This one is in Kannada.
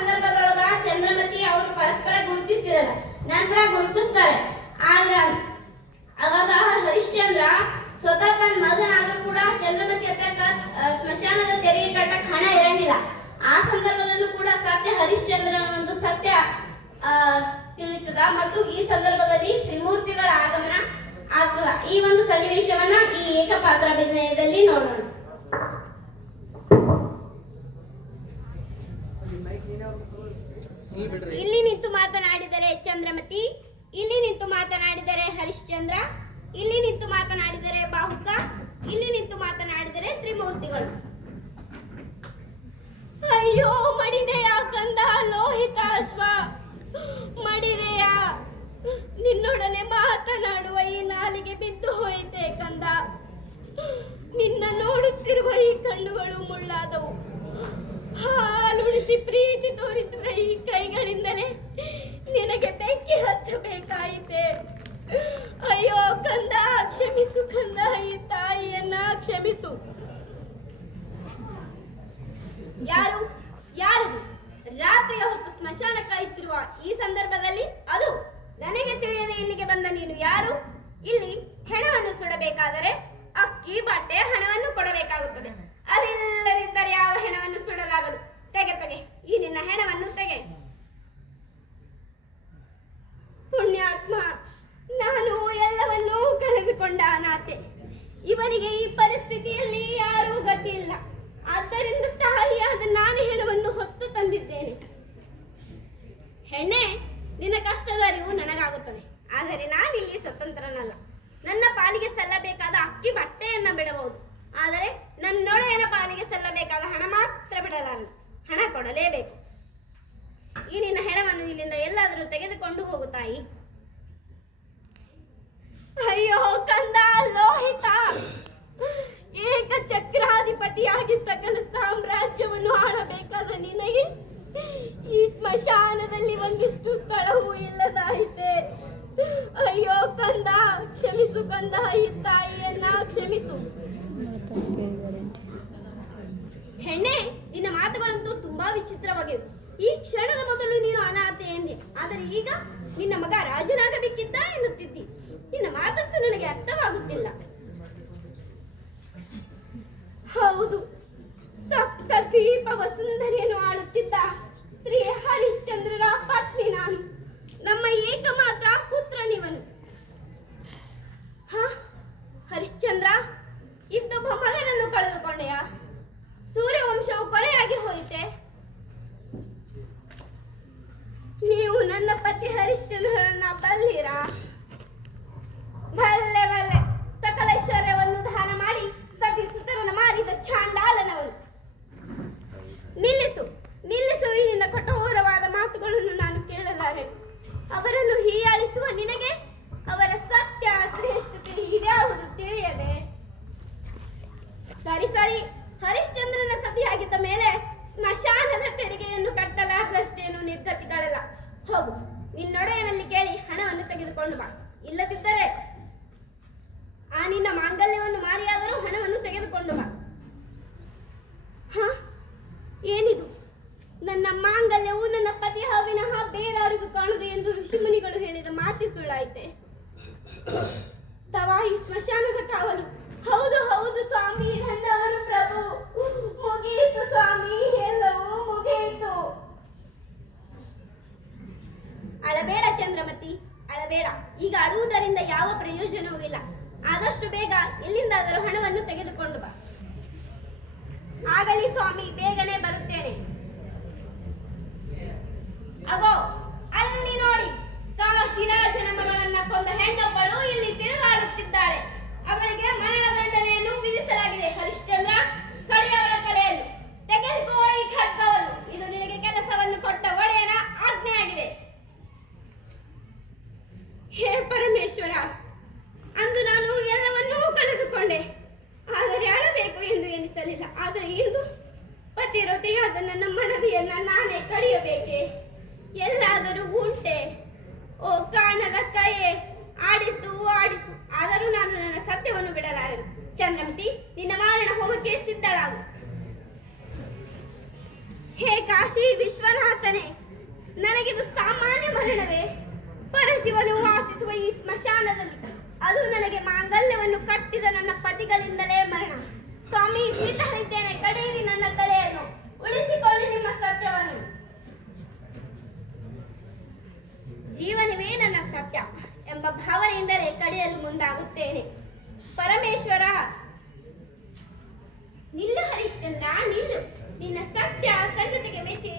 ಸಂದರ್ಭದೊಳಗ ಚಂದ್ರಮತಿ ಅವರು ಪರಸ್ಪರ ಗುರುತಿಸಿರಲ್ಲ, ನಂತರ ಗುರುತಿಸ್ತಾರೆ. ಆದ್ರ ಅವಾಗ ಹರಿಶ್ಚಂದ್ರ ಸ್ವತಃ ತನ್ನ ಮಗನಾದ್ರೂ ಕೂಡ ಚಂದ್ರಮತಿ ಹತ್ತಕ್ಕ ಸ್ಮಶಾನದ ತೆರಿಗೆ ಕಟ್ಟಕ್ ಹಣ ಇರಂಗಿಲ್ಲ. ಆ ಸಂದರ್ಭದಲ್ಲೂ ಕೂಡ ಸತ್ಯ ಹರಿಶ್ಚಂದ್ರನ ಒಂದು ಸತ್ಯ ತಿಳಿತದ ಮತ್ತು ಈ ಸಂದರ್ಭದಲ್ಲಿ ತ್ರಿಮೂರ್ತಿಗಳ ಆಗಮನ ಆಗ್ತದ. ಈ ಒಂದು ಸನ್ನಿವೇಶವನ್ನ ಈ ಏಕಪಾತ್ರ ಅಭಿನಯದಲ್ಲಿ ನೋಡೋಣ. ಇಲ್ಲಿ ನಿಂತು ಮಾತನಾಡಿದರೆ ಚಂದ್ರಮತಿ, ಇಲ್ಲಿ ನಿಂತು ಮಾತನಾಡಿದರೆ ಹರಿಶ್ಚಂದ್ರ, ಇಲ್ಲಿ ನಿಂತು ಮಾತನಾಡಿದರೆ ಬಾಹುಕ, ಇಲ್ಲಿ ನಿಂತು ಮಾತನಾಡಿದರೆ ತ್ರಿಮೂರ್ತಿಗಳು. ಅಯ್ಯೋ ಮಡಿದೆಯಾ ಕಂದ ಲೋಹಿತಾಶ್ವ, ಮಡಿದೆಯಾ, ನಿನ್ನೊಡನೆ ಮಾತನಾಡುವ ಈ ನಾಲಿಗೆ ಬಿದ್ದು ಹೋಯಿತೆ ಕಂದ. ನಿನ್ನ ನೋಡುತ್ತಿರುವ ಈ ಕಣ್ಣುಗಳು ಮುಳ್ಳಾದವು. ಹಾಲುಣಿಸಿ ಪ್ರೀತಿ ತೋರಿಸಿದ ಈ ಕೈಗಳಿಂದಲೇ ನಿನಗೆ ಬೆಂಕಿ ಹಚ್ಚಬೇಕಾಯಿತೆ. ಅಯ್ಯೋ ಕಂದ, ಕ್ಷಮಿಸು ಕಂದ, ಈ ತಾಯಿಯನ್ನ ಕ್ಷಮಿಸು. ಯಾರು ಯಾರದು ರಾತ್ರಿಯ ಹೊತ್ತು ಸ್ಮಶಾನ ಕಾಯುತ್ತಿರುವ ಈ ಸಂದರ್ಭದಲ್ಲಿ? ಅದು ನನಗೆ ತಿಳಿಯದೆ ಇಲ್ಲಿಗೆ ಬಂದ ನೀನು ಯಾರು? ಇಲ್ಲಿ ಹೆಣವನ್ನು ಸುಡಬೇಕಾದರೆ ಅಕ್ಕಿ ಬಟ್ಟೆ ಹಣವನ್ನು ಕೊಡಬೇಕಾಗುತ್ತದೆ. ಅದಿಲ್ಲದಿದ್ದರೆ ಯಾವ ಹೆಣವನ್ನು ಸುಡಲಾಗದು. ತೆಗೆ ತೆಗೆ, ಈ ನಿನ್ನ ಹೆಣವನ್ನು ತೆಗೆ. ಪುಣ್ಯಾತ್ಮ, ನಾನು ಎಲ್ಲವನ್ನೂ ಕಳೆದುಕೊಂಡ ಅನಾಥೆ. ಇವನಿಗೆ ಈ ಪರಿಸ್ಥಿತಿಯಲ್ಲಿ ಯಾರೂ ಗತಿ ಇಲ್ಲ. ಆದ್ದರಿಂದ ತಾಯಿಯಾದ ನಾನು ಹೆಣವನ್ನು ಹೊತ್ತು ತಂದಿದ್ದೇನೆ. ಹೆಣ್ಣೆ, ನಿನ್ನ ಕಷ್ಟದ ಅರಿವು ನನಗಾಗುತ್ತದೆ. ಆದರೆ ನಾನಿಲ್ಲಿ ಸ್ವತಂತ್ರನಲ್ಲ. ನನ್ನ ಪಾಲಿಗೆ ಸಲ್ಲಬೇಕಾದ ಅಕ್ಕಿ ಬಟ್ಟೆಯನ್ನ ಬಿಡಬಹುದು, ಆದರೆ ನನ್ನೊಡೆಯನ ಪಾಲಿಗೆ ಸಲ್ಲಬೇಕಾದ ಹಣ ಮಾತ್ರ ಬಿಡಲಾರನು. ಹಣ ಕೊಡಲೇಬೇಕು. ಈ ನಿನ್ನ ಹೆಣವನ್ನು ಇಲ್ಲಿಂದ ಎಲ್ಲಾದರೂ ತೆಗೆದುಕೊಂಡು ಹೋಗು ತಾಯಿ. ಅಯ್ಯೋ ಕಂದ ಲೋಹಿತ, ಏಕ ಚಕ್ರಾಧಿಪತಿಯಾಗಿ ಸಕಲ ಸಾಮ್ರಾಜ್ಯವನ್ನು ಆಳಬೇಕಾದ ನಿನಗೆ ಈ ಸ್ಮಶಾನದಲ್ಲಿ ಒಂದಿಷ್ಟು ಸ್ಥಳವೂ ಇಲ್ಲದಾಯಿತೆ. ಅಯ್ಯೋ ಕಂದ, ಕ್ಷಮಿಸು ಕಂದ, ಈ ತಾಯಿಯನ್ನ ಕ್ಷಮಿಸು. ಹೆಣ್ಣೆ, ನಿನ್ನ ಮಾತುಗಳಂತೂ ತುಂಬಾ ವಿಚಿತ್ರವಾಗಿವೆ. ಈ ಕ್ಷಣದ ಮೊದಲು ನೀನು ಅನಾಥೆ ಎಂದೆ, ಆದರೆ ಈಗ ನಿನ್ನ ಮಗ ರಾಜನಾಗಬೇಕಿದ್ದ ಎನ್ನುತ್ತಿದ್ದಿ. ನಿನ್ನ ಮಾತಂತೂ ನನಗೆ ಅರ್ಥವಾಗುತ್ತಿಲ್ಲ. ಹೌದು, ಸಪ್ತ ದ್ವೀಪ ವಸುಂಧರೆಯನ್ನು ಆಳುತ್ತಿದ್ದ ಶ್ರೀ ಹರಿಶ್ಚಂದ್ರರ ಪತ್ನಿ ನಾನು. ನಮ್ಮ ಏಕಮಾತ್ರ ಪುತ್ರನಿವನು. ಹರಿಶ್ಚಂದ್ರ, ಇದ್ದೊಬ್ಬ ಮಗನನ್ನು ಕಳೆದುಕೊಂಡೆಯಾ? ಸೂರ್ಯವಂಶವು ಕೊನೆಯಾಗಿ ಹೋಯಿತೆ. ನೀವು ನನ್ನ ಪತಿ ಹರಿಶ್ಚಂದ್ರರನ್ನ ಬಲ್ಲಿರಾ? ಬಲ್ಲೆ ಬಲ್ಲೆ, ಸಕಲ ಐಶ್ವರ್ಯವನ್ನು ದಾನ ಮಾಡಿ ಸತಿ ಸುತರನ್ನು ಮಾರಿದ ಚಾಂಡಾಲನವನು. ನಿಲ್ಲಿಸು ನಿಲ್ಲಿಸು, ಈ ನಿನ್ನ ಕಠೋರವಾದ ಮಾತುಗಳನ್ನು ನಾನು ಕೇಳಲಾರೆ. ಅವರನ್ನು ಹೀಯಾಳಿಸುವ ನಿನಗೆ ಅವರ ಸತ್ಯ ಶ್ರೇಷ್ಠತೆ ಇದ್ಯಾವುದು ತಿಳಿಯದೆ? ಸರಿ ಸರಿ, ಹರಿಶ್ಚಂದ್ರನ ಸತಿಯಾಗಿದ್ದ ಮೇಲೆ ಸ್ಮಶಾನದ ತೆರಿಗೆಯನ್ನು ಕಟ್ಟಲಾದಷ್ಟೇನು ನಿರ್ಗತಿಗಳಲ್ಲ. ಹೋಗು, ನಿನ್ನೊಡೆಯನಲ್ಲಿ ಕೇಳಿ ಹಣವನ್ನು ತೆಗೆದುಕೊಂಡು ಬಾ. ಇಲ್ಲದಿದ್ದರೆ ಆ ನಿನ್ನ ಮಾಂಗಲ್ಯವನ್ನು ಮಾರಿಯಾದರೂ ಹಣವನ್ನು ತೆಗೆದುಕೊಂಡು ಬಾ. ಏನಿದು? ನನ್ನ ಮಾಂಗಲ್ಯವು ನನ್ನ ಪತಿ ವಿನಃ ಬೇರಾರಿಗೂ ಕಾಣುದು ಎಂದು ಋಷಿಮುನಿಗಳು ಹೇಳಿದ ಮಾತಿ ಸುಳ್ಳಾಯಿತೆ. ತವಾ ಈ ಸ್ಮಶಾನದ ಕಾವಲು. ಹೌದು ಹೌದು ಸ್ವಾಮಿ, ನನ್ನವರು ಪ್ರಭು. ಮುಗಿಯಿತು ಸ್ವಾಮಿ, ಎಲ್ಲವೂ ಮುಗಿಯಿತು. ಅಳಬೇಡ ಚಂದ್ರಮತಿ, ಅಳಬೇಡ. ಈಗ ಅಳುವುದರಿಂದ ಯಾವ ಪ್ರಯೋಜನವೂ ಇಲ್ಲ. ಆದಷ್ಟು ಬೇಗ ಎಲ್ಲಿಂದಾದರೂ ಹಣವನ್ನು ತೆಗೆದುಕೊಂಡು ಬಾ. ಆಗಲಿ ಸ್ವಾಮಿ, ಬೇಗನೆ ಬರುತ್ತೇನೆ. ಅಗೋ, ಅಲ್ಲಿ ನೋಡಿ, ಕಾಶಿರಾಜನ ಮಗಳನ್ನ ಕೊಂದ ಹೆಣ್ಣೊಬ್ಬಳು ಇಲ್ಲಿ ತಿರುಗಾಡುತ್ತಿದ್ದಾಳೆ. ಅವಳಿಗೆ ಮರಣದಂಡನೆಯನ್ನು ವಿಧಿಸಲಾಗಿದೆ. ಹರಿಶ್ಚಂದ್ರ, ಕಡಿ ಅವಳ ತಲೆಯನ್ನು. ತೆಗೆದುಕೋ ಈ ಖಡ್ಗವನ್ನು. ಇದು ನಿನಗೆ ಕೆಲಸವನ್ನು ಕೊಟ್ಟ ಒಡೆಯನ ಆಜ್ಞೆಯಾಗಿದೆ. ಹೇ ಪರಮೇಶ್ವರ, ಅಂದು ನಾನು ಎಲ್ಲವನ್ನೂ ಕಳೆದುಕೊಂಡೆ, ಆದರೆ ಅಳಬೇಕು ಎಂದು ಎನಿಸಲಿಲ್ಲ. ಆದರೆ ಇಂದು ಪತಿರೊತೆಯಾದ ನನ್ನ ಮನವಿಯನ್ನ ನಾನೇ ಕಡಿಯಬೇಕೆ? ಎಲ್ಲಾದರೂ ಉಂಟೆ? ಓ ಕಾಣದ ಕೈಯೇ, ಆಡಿಸು ಆಡಿಸು, ಆದರೂ ನಾನು ನನ್ನ ಸತ್ಯವನ್ನು ಬಿಡಲಾರೆನು. ಚಂದ್ರಮತಿ, ನಿನ್ನ ಮಾರಣ ಹೋಮಕ್ಕೆ ಸಿದ್ಧಳಾಗು. ಹೇ ಕಾಶಿ ವಿಶ್ವನಾಥನೇ, ನನಗಿದು ಸಾಮಾನ್ಯ ಮರಣವೇ? ಪರಶಿವನು ವಾಸಿಸುವ ಈ ಸ್ಮಶಾನದಲ್ಲಿ ಅದು ನನಗೆ ಮಾಂಗಲ್ಯವನ್ನು ಕಟ್ಟಿದ ನನ್ನ ಪತಿಗಳಿಂದಲೇ ಮರಣ. ಸ್ವಾಮಿ, ಸಿದ್ಧರಿದ್ದೇನೆ, ಕಡೆಯಿರಿ ನನ್ನ ತಲೆಯನ್ನು, ಉಳಿಸಿಕೊಳ್ಳಿ ನಿಮ್ಮ ಸತ್ಯವನ್ನು. ಜೀವನವೇ ನನ್ನ ಸತ್ಯ ಎಂಬ ಭಾವನೆಯಿಂದಲೇ ಕಡೆಯಲು ಮುಂದಾಗುತ್ತೇನೆ. ಪರಮೇಶ್ವರ, ನಿಲ್ಲು ಹರಿಶ್ಚಂದ್ರ, ನಿಲ್ಲು. ನಿನ್ನ ಸತ್ಯ ಸನ್ನತಿಗೆ ಮೆಚ್ಚಿ